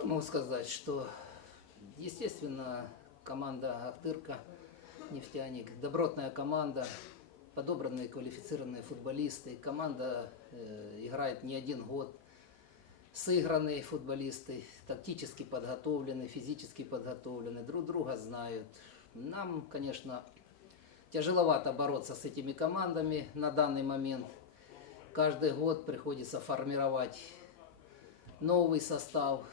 Что могу сказать, что, естественно, команда Ахтырка, нефтяник, добротная команда, подобранные квалифицированные футболисты. Команда э, играет не один год. Сыгранные футболисты, тактически подготовлены, физически подготовлены, друг друга знают. Нам, конечно, тяжеловато бороться с этими командами на данный момент. Каждый год приходится формировать новый состав,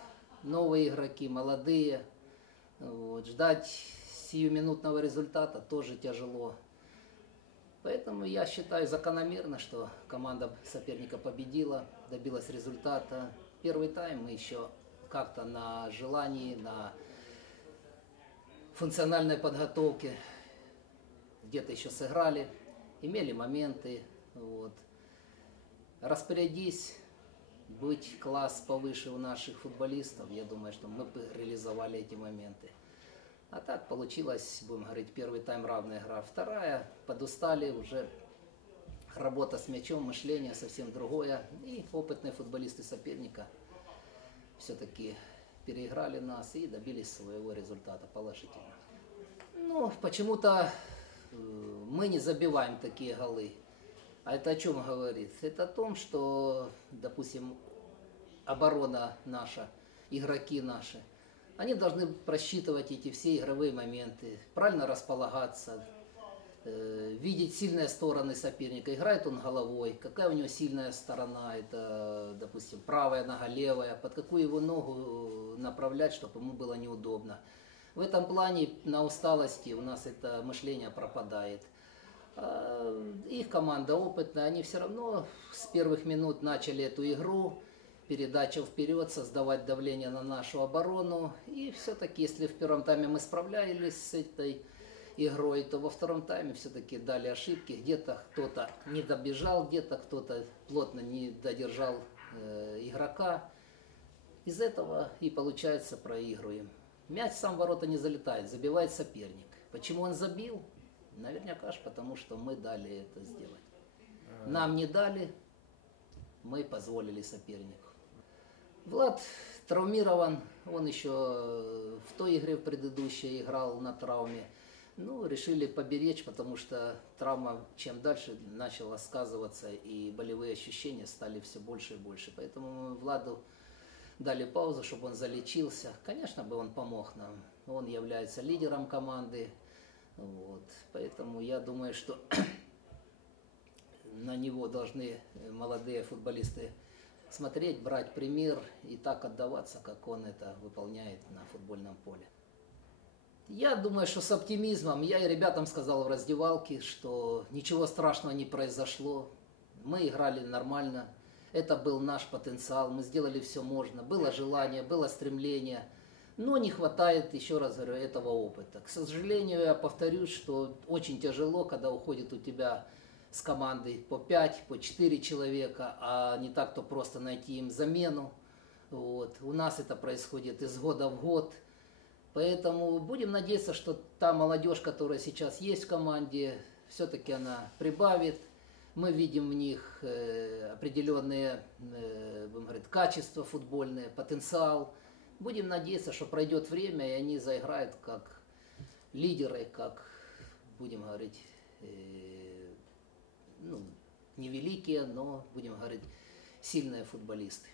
новые игроки, молодые. Вот. Ждать сиюминутного результата тоже тяжело. Поэтому я считаю закономерно, что команда соперника победила, добилась результата. Первый тайм мы еще как-то на желании, на функциональной подготовке где-то еще сыграли, имели моменты. Вот. Распорядись быть класс повыше у наших футболистов, я думаю, что мы бы реализовали эти моменты. А так получилось, будем говорить, первый тайм равная игра, вторая, подустали уже, работа с мячом, мышление совсем другое. И опытные футболисты соперника все-таки переиграли нас и добились своего результата положительно. Ну, почему-то э, мы не забиваем такие голы. А это о чем говорит? Это о том, что, допустим, оборона наша, игроки наши, они должны просчитывать эти все игровые моменты, правильно располагаться, э, видеть сильные стороны соперника. Играет он головой, какая у него сильная сторона, это, допустим, правая нога, левая, под какую его ногу направлять, чтобы ему было неудобно. В этом плане на усталости у нас это мышление пропадает. А, их команда опытная, они все равно с первых минут начали эту игру, передачу вперед, создавать давление на нашу оборону. И все-таки, если в первом тайме мы справлялись с этой игрой, то во втором тайме все-таки дали ошибки. Где-то кто-то не добежал, где-то кто-то плотно не додержал э, игрока. Из этого и получается проигрываем. Мяч сам в ворота не залетает, забивает соперник. Почему он забил? Наверняка же потому, что мы дали это сделать. Нам не дали, мы позволили сопернику. Влад травмирован, он еще в той игре в предыдущей играл на травме. Ну, решили поберечь, потому что травма чем дальше начала сказываться, и болевые ощущения стали все больше и больше. Поэтому мы Владу дали паузу, чтобы он залечился. Конечно бы он помог нам. Он является лидером команды, вот. Поэтому я думаю, что на него должны молодые футболисты смотреть, брать пример и так отдаваться, как он это выполняет на футбольном поле. Я думаю, что с оптимизмом, я и ребятам сказал в раздевалке, что ничего страшного не произошло. Мы играли нормально, это был наш потенциал, мы сделали все можно, было желание, было стремление – но не хватает, еще раз говорю, этого опыта. К сожалению, я повторюсь, что очень тяжело, когда уходит у тебя с командой по 5, по 4 человека, а не так, то просто найти им замену. Вот. У нас это происходит из года в год. Поэтому будем надеяться, что та молодежь, которая сейчас есть в команде, все-таки она прибавит. Мы видим в них э, определенные э, будем говорить, качества футбольные, потенциал. Будем надеяться, что пройдет время, и они заиграют как лидеры, как, будем говорить, э, ну, невеликие, но, будем говорить, сильные футболисты.